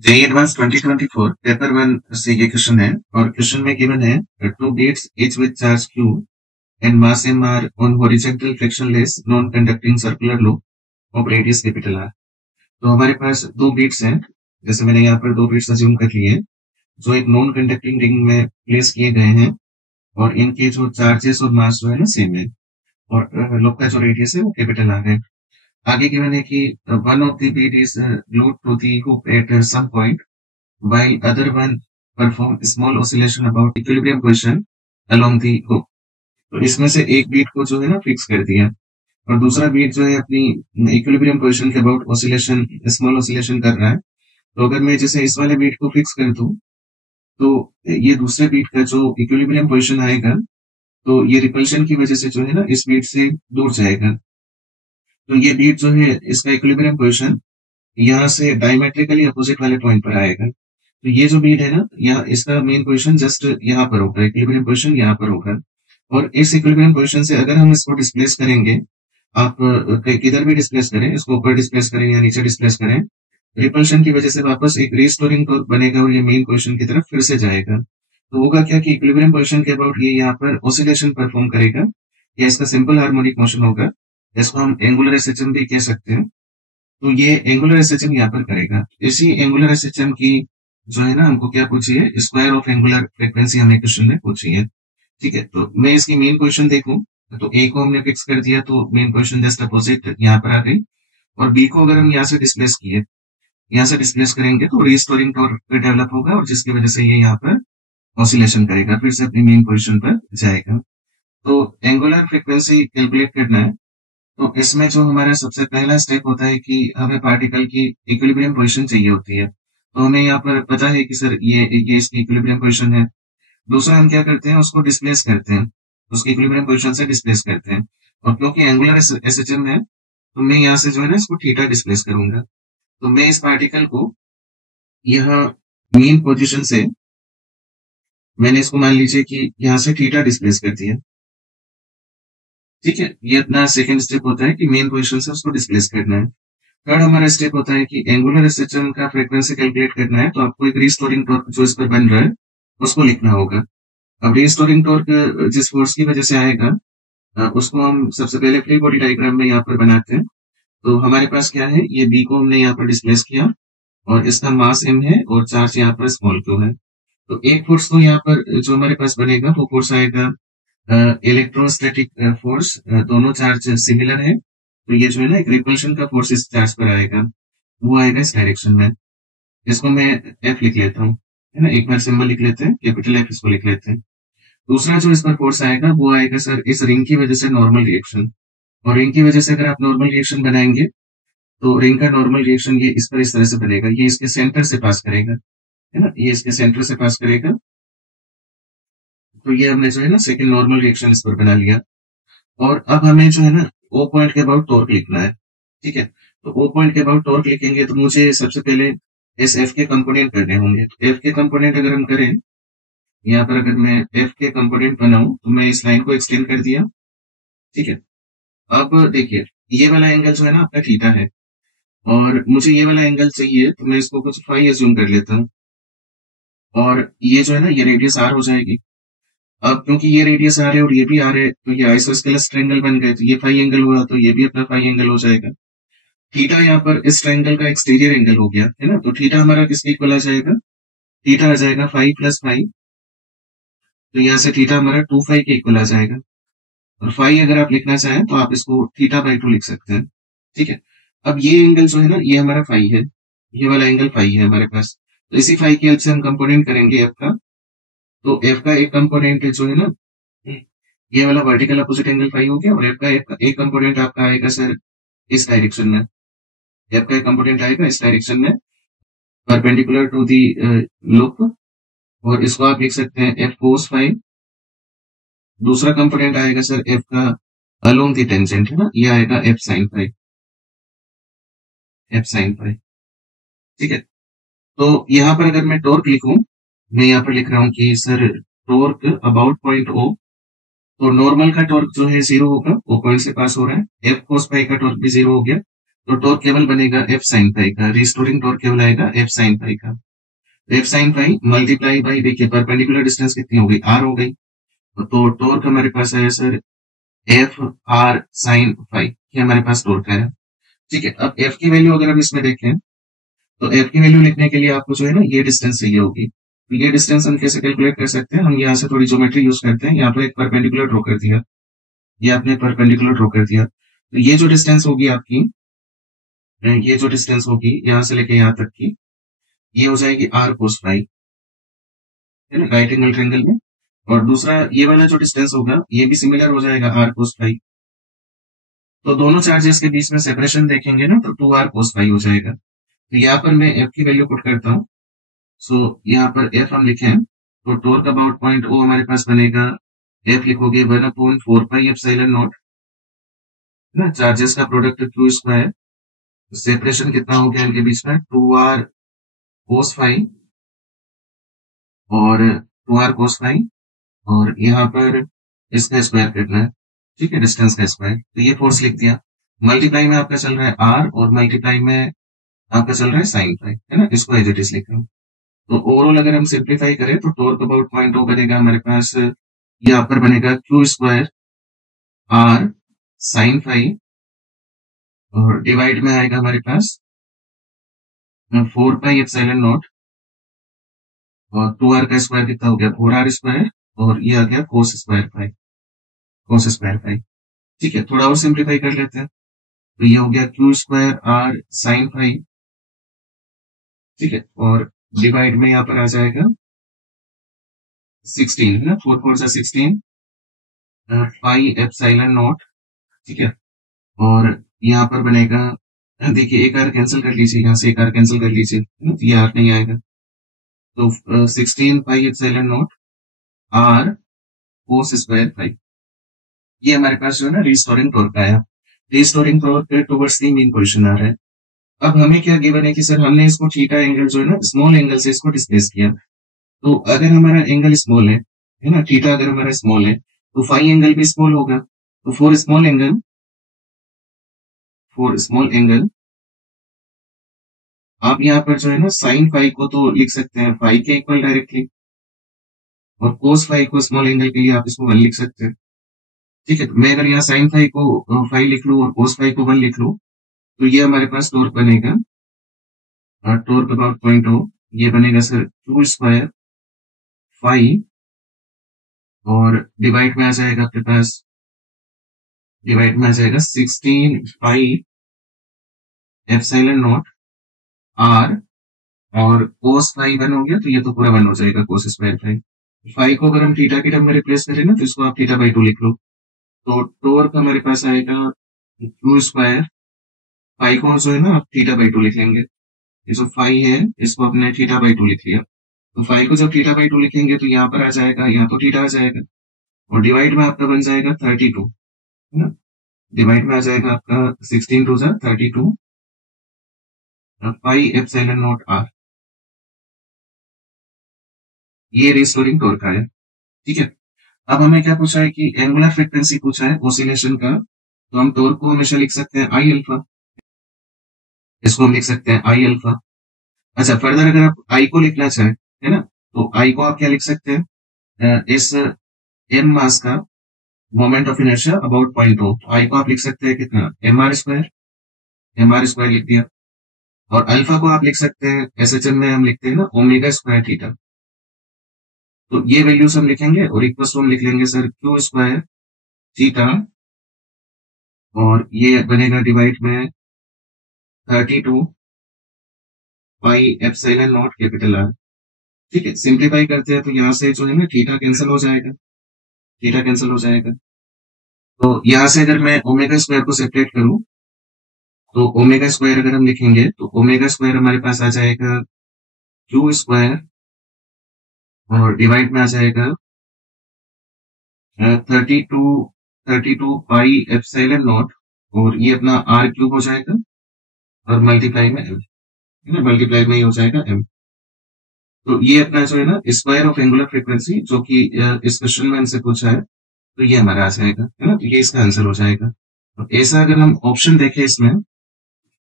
JEE advance 2024 paper one से ये question है और क्वेश्चन में गिवन है two beats each with charge q and mass m are on horizontal frictionless non-conducting circular loop of radius capital R। तो हमारे पास दो बीट्स हैं, जैसे मैंने यहाँ पर दो बीट्स अज्यूम कर लिए हैं, जो एक नॉन कंडक्टिंग रिंग में प्लेस किए गए हैं और इनके जो चार्जेस और मास जो है ना सेम है और लूप का जो रेडियस है वो कैपिटल आर है। आगे गिवन है कि one of the beat is glued to the hoop at some point while other one perform small oscillation about equilibrium position along the hoop। तो इसमें से एक बीट को जो है ना फिक्स कर दिया और दूसरा बीट जो है अपनी इक्विलिब्रियम पोजीशन के अबाउट ऑसिलेशन स्मॉल ऑसिलेशन कर रहा है। तो अगर मैं जैसे इस वाले बीट को फिक्स कर दूं तो ये दूसरे बीट का जो इक्विलिब्रियम पोजीशन आएगा तो ये रिपल्शन की वजह से जो है ना इस बीट से दूर जाएगा। तो ये बीट जो है इसका इक्विलिब्रियम पोजीशन यहाँ से डायमेट्रिकली अपोजिट वाले पॉइंट पर आएगा। तो ये जो बीट है ना, यहाँ इसका मेन पोजीशन जस्ट यहाँ पर होगा, इक्विलिब्रियम पोजीशन यहाँ पर होगा और इस इक्विलिब्रियम पोजीशन से अगर हम इसको डिस्प्लेस करेंगे, आप किधर भी डिस्प्लेस करें, इसको ऊपर डिस्प्लेस करें या नीचे डिस्प्लेस करें, रिपल्शन की वजह से वापस एक रीस्टोरिंग टॉर्क बनेगा और ये मेन पोजीशन की तरफ फिर से जाएगा। तो होगा क्या कि इक्विलिब्रियम पोजीशन के अबाउट ये यहाँ पर ऑसिलेशन परफॉर्म करेगा या इसका सिंपल हार्मोनिक मोशन होगा, इसको हम एंगुलर एसएचएम भी कह सकते हैं। तो ये एंगुलर एसएचएम यहाँ पर करेगा। इसी एंगुलर एसएचएम की जो है ना हमको क्या पूछी है, स्क्वायर ऑफ एंगुलर फ्रीक्वेंसी हमें क्वेश्चन में पूछी है। ठीक है, तो मैं इसकी मेन क्वेश्चन देखूं तो ए को हमने फिक्स कर दिया तो मेन क्वेश्चन जस्ट अपोजिट यहाँ पर आ गई और बी को अगर हम यहाँ से डिस्प्लेस किए, यहाँ से डिस्प्लेस करेंगे तो रीस्टोरिंग टॉर्क डेवलप होगा और जिसकी वजह से ये यहाँ पर ऑसिलेशन करेगा, फिर से अपनी मेन पोजिशन पर जाएगा। तो एंगुलर फ्रीक्वेंसी कैलकुलेट करना है तो इसमें जो हमारा सबसे पहला स्टेप होता है कि हमें पार्टिकल की इक्विलिब्रियम पोजीशन चाहिए होती है। तो हमें यहाँ पर पता है कि सर ये इसकी इक्विलिब्रियम पोजीशन है। दूसरा हम क्या करते हैं, उसको डिस्प्लेस करते हैं, उसकी इक्विलिब्रियम पोजीशन से डिस्प्लेस करते हैं और क्योंकि एंगुलर एसएचएम है तो मैं यहाँ से जो है ना इसको थीटा डिस्प्लेस करूंगा। तो मैं इस पार्टिकल को यहाँ मेन पोजिशन से मैंने इसको मान लीजिए कि यहाँ से थीटा डिस्प्लेस कर दिया। ठीक है, ये अपना सेकंड स्टेप होता है कि मेन पोजीशन से उसको डिस्प्लेस करना है। थर्ड हमारा स्टेप होता है कि एंगुलर एसएचएम का फ्रीक्वेंसी कैलकुलेट करना है, तो आपको एक रीस्टोरिंग टॉर्क जो इस पर बन रहा है उसको लिखना होगा। अब रीस्टोरिंग टॉर्क जिस फोर्स की वजह से आएगा उसको हम सबसे पहले फ्री बॉडी डायग्राम में यहाँ पर बनाते हैं। तो हमारे पास क्या है, ये बी को हमने यहाँ पर डिस्प्लेस किया और इसका मास एम है और चार्ज यहाँ पर स्मॉल क्यू है। तो एक फोर्स तो यहाँ पर जो हमारे पास बनेगा वो फोर्स आएगा इलेक्ट्रोस्टैटिक फोर्स, दोनों चार्ज सिमिलर है तो ये जो है ना एक रिपल्शन का फोर्स इस चार्ज पर आएगा, वो आएगा इस डायरेक्शन में। इसको मैं एफ लिख लेता हूँ, है ना, एक बार सिंबल लिख लेते हैं, कैपिटल एफ इसको लिख लेते हैं। दूसरा जो इस पर फोर्स आएगा वो आएगा सर इस रिंग की वजह से नॉर्मल रिएक्शन, और रिंग की वजह से अगर आप नॉर्मल रिएक्शन बनाएंगे तो रिंग का नॉर्मल रिएक्शन ये इस पर इस तरह से बनेगा, ये इसके सेंटर से पास करेगा, है ना, ये इसके सेंटर से पास करेगा। तो ये हमने जो है ना सेकंड नॉर्मल रिएक्शन इस पर बना लिया। और अब हमें जो है ना ओ पॉइंट के अबाउट टॉर्क लिखना है। ठीक है, तो ओ पॉइंट के अबाउट टॉर्क लिखेंगे तो मुझे सबसे पहले इस एफ के कंपोनेंट करने होंगे। तो एफ के कंपोनेंट अगर हम करें, यहाँ पर अगर मैं एफ के कंपोनेंट बनाऊं तो मैं इस लाइन को एक्सटेंड कर दिया। ठीक है, अब देखिए ये वाला एंगल जो है ना आपका थीटा है और मुझे ये वाला एंगल चाहिए तो मैं इसको कुछ फाई अज्यूम कर लेता हूँ और ये जो है ना ये रेडियस आर हो जाएगी। अब क्योंकि ये रेडियस आर है और ये भी आर है तो ये आइसोस्केलस ट्रायंगल बन गए, तो ये फाई एंगल हुआ तो ये भी अपना फाई एंगल हो जाएगा। थीटा यहाँ पर इस ट्रायंगल का एक्सटीरियर एंगल हो गया, है ना, तो थीटा हमारा किसके इक्वल आ जाएगा, थीटा आ जाएगा फाई प्लस फाई। तो यहाँ से थीटा हमारा 2 फाई के इक्वल आ जाएगा और फाई अगर आप लिखना चाहें तो आप इसको थीटा बाई 2 लिख सकते हैं। ठीक है, अब ये एंगल जो है ना ये हमारा फाई है, ये वाला एंगल फाई है हमारे पास, तो इसी फाई की हेल्प से हम कंपोनेंट करेंगे एफ का। तो एफ का एक कंपोनेंट जो है ना ये वाला वर्टिकल अपोजिट एंगल फाई हो गया और एफ का एक कंपोनेंट आपका आएगा सर इस डायरेक्शन में, एफ का एक कंपोनेंट आएगा इस डायरेक्शन में परपेंडिकुलर टू दी लूप और इसको आप लिख सकते हैं एफ कोस फाई। दूसरा कंपोनेंट आएगा सर एफ का अलोंग दी टेंजेंट, है ना, ये आएगा F sine phi, F sine phi. ठीक है, तो यहाँ पर अगर मैं टॉर्क लिखूं, मैं यहाँ पर लिख रहा हूं कि sir torque about point O, तो नॉर्मल का टॉर्क जो है 0 होगा, वो पॉइंट से पास हो रहा है, एफ कोस फाई का टॉर्क भी 0 हो गया, तो टॉर्क केवल बनेगा एफ साइन फाई का, रिस्टोरिंग टॉर्क केवल आएगा एफ साइन फाई का। F sine phi multiply by, देखिए परपेंडिकुलर डिस्टेंस कितनी हो गई, आर हो गई, तो टॉर्क हमारे पास है sir F R sine phi, ये हमारे पास टॉर्क है। ठीक है, अब एफ की वैल्यू अगर हम इसमें देखें तो एफ की वैल्यू लिखने के लिए आपको जो है ना ये डिस्टेंस चाहिए होगी। तो ये डिस्टेंस हम कैसे कैलकुलेट कर सकते हैं, हम यहाँ से थोड़ी ज्योमेट्री यूज करते हैं। यहाँ पर एक परपेंडिकुलर ड्रॉ कर दिया, ये आपने परपेंडिकुलर ड्रॉ कर दिया, तो ये जो डिस्टेंस होगी आपकी, ये जो डिस्टेंस होगी यहाँ से लेके यहाँ तक की, ये हो जाएगी आर कोस फाई, है ना, राइट एंगल ट्रायंगल में। और दूसरा ये वाला जो डिस्टेंस होगा ये भी सिमिलर हो जाएगा आर कोस फाई। तो दोनों चार्जेस के बीच में सेपरेशन देखेंगे ना तो 2r कोस फाई हो जाएगा। तो यहाँ पर मैं एफ की वैल्यू पुट करता हूँ। सो यहाँ पर एफ हम लिखें तो टॉर्क अबाउट पॉइंट ओ हमारे पास बनेगा, एफ लिखोगे 1/4 पाई एप्सिलॉन नॉट, ना, चार्जेस का प्रोडक्ट क्यू स्क्वायर, सेपरेशन कितना हो गया इनके बीच में 2r कोस फाई और 2r कोस फाई, और यहाँ पर इसका स्क्वायर करना है, ठीक है, डिस्टेंस का स्क्वायर। तो ये फोर्स लिख दिया, मल्टीप्लाई में आपका चल रहा है आर और मल्टीप्लाई में आपका चल रहा है साइन फाई, है ना, इसको एज इट इज लिख रहा हूँ। तो ओवरऑल अगर हम सिंप्लीफाई करें तो टॉर्क अबाउट पॉइंट ओ बनेगा हमारे पास, यहाँ पर बनेगा Q square R sine phi, और डिवाइड में आएगा हमारे पास 4 पाई एप्सिलॉन नॉट, और 2r का स्क्वायर कितना हो गया 4r स्क्वायर, और ये आ गया cos square phi, cos square phi. ठीक है, थोड़ा और सिंप्लीफाई कर लेते हैं, तो ये हो गया Q square R sine phi, ठीक है, और डिवाइड में यहाँ पर आ जाएगा 16, है ना, 4 4 16 पाई एप्सिलॉन नॉट, ठीक है, और यहाँ पर बनेगा, देखिए एक आर कैंसिल कर लीजिए, यहाँ से एक आर कैंसिल कर लीजिए, तो ये आर नहीं आएगा, तो 16 pi epsilon not r cos square phi. ये हमारे पास जो है ना रिस्टोरिंग टॉर्क आया, restoring torque towards the mean position आ रहा है। अब हमें क्या गिवन है कि सर हमने इसको थीटा एंगल जो है ना स्मॉल एंगल से इसको डिस्प्लेस किया, तो अगर हमारा एंगल स्मॉल है ना, थीटा अगर हमारा स्मॉल है तो फाई एंगल भी स्मॉल होगा। तो फॉर स्मॉल एंगल आप यहाँ पर जो है ना साइन फाई को तो लिख सकते हैं फाई के इक्वल डायरेक्टली, और कोस फाई को स्मॉल एंगल के लिए आप इसको 1 लिख सकते हैं। ठीक है, तो मैं अगर यहाँ साइन फाई को 5 लिख लूँ और कोस फाई को 1 लिख लूँ, तो ये हमारे पास टॉर्क बनेगा, टॉर्क अबाउट पॉइंट ओ, ये बनेगा सर क्यू स्क्वायर फाई, और डिवाइड में आ जाएगा आपके पास, डिवाइड में आ जाएगा 16 पाई एप्सिलॉन नॉट आर, और कोस फाई 1 हो गया, तो ये तो पूरा 1 हो जाएगा कोस स्क्वायर फाई। फाई को अगर हम थीटा की टर्म में रिप्लेस करें ना तो इसको आप थीटा बाई 2 लिख लो, तो टॉर्क हमारे पास आएगा क्यू स्क्वायर फाई को जो है ना आप थीटा बाई 2 लिख लेंगे, ये जो फाई है इसको अपने थीटा बाई 2 लिख लिया, तो फाई को जब थीटा बाई 2 लिखेंगे तो यहाँ पर आ जाएगा, यहाँ तो थीटा आ जाएगा, और डिवाइड में आपका बन जाएगा 32, है ना, डिवाइड में आ जाएगा आपका 16 to 32 pi epsilon not R. ये रिस्टोरिंग टॉर्क है, ठीक है। अब हमें क्या पूछा है कि एंगुलर फ्रीक्वेंसी पूछा है ऑसिलेशन का, तो हम टॉर्क को हमेशा लिख सकते हैं आई अल्फा, इसको हम लिख सकते हैं आई अल्फा। अच्छा, फर्दर अगर आप आई को लिखना चाहें, है ना, तो आई को आप क्या लिख सकते हैं, इस एम मास का moment of inertia about point O, I को आप लिख सकते हैं कितना एम आर स्क्वायर लिख दिया, और अल्फा को आप लिख सकते हैं एसएचएम में हम लिखते हैं ना ओमेगा स्क्वायर थीटा, तो ये वैल्यूज हम लिखेंगे और इक्वल टू हम लिख लेंगे सर क्यू स्क्वायर थीटा, और ये बनेगा डिवाइड में 32 pi epsilon not capital R. ठीक है, सिंप्लीफाई करते हैं तो यहाँ से जो है ना थीटा कैंसिल हो जाएगा, थीटा कैंसिल हो जाएगा, तो यहाँ से अगर मैं ओमेगा स्क्वायर को सेपरेट करूं तो ओमेगा स्क्वायर अगर हम लिखेंगे तो ओमेगा स्क्वायर हमारे पास आ जाएगा क्यू स्क्वायर, और डिवाइड में आ जाएगा 32 पाई एप्सिलॉन नॉट, और ये अपना आर क्यूब हो जाएगा, और मल्टीप्लाई में एम, मल्टीप्लाई में ही हो जाएगा एम। तो ये अपना जो है ना स्क्वायर ऑफ एंगुलर फ्रीक्वेंसी जो कि इस क्वेश्चन में हमसे पूछा है, तो ये हमारा आ जाएगा, है ना, तो ये इसका आंसर हो जाएगा। तो ऐसा अगर हम ऑप्शन देखें इसमें,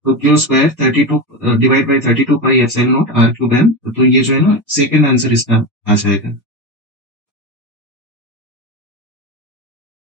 तो Q square 32 divide by 32 pi epsilon not R cube N, तो ये जो है ना सेकंड आंसर इसका आ जाएगा।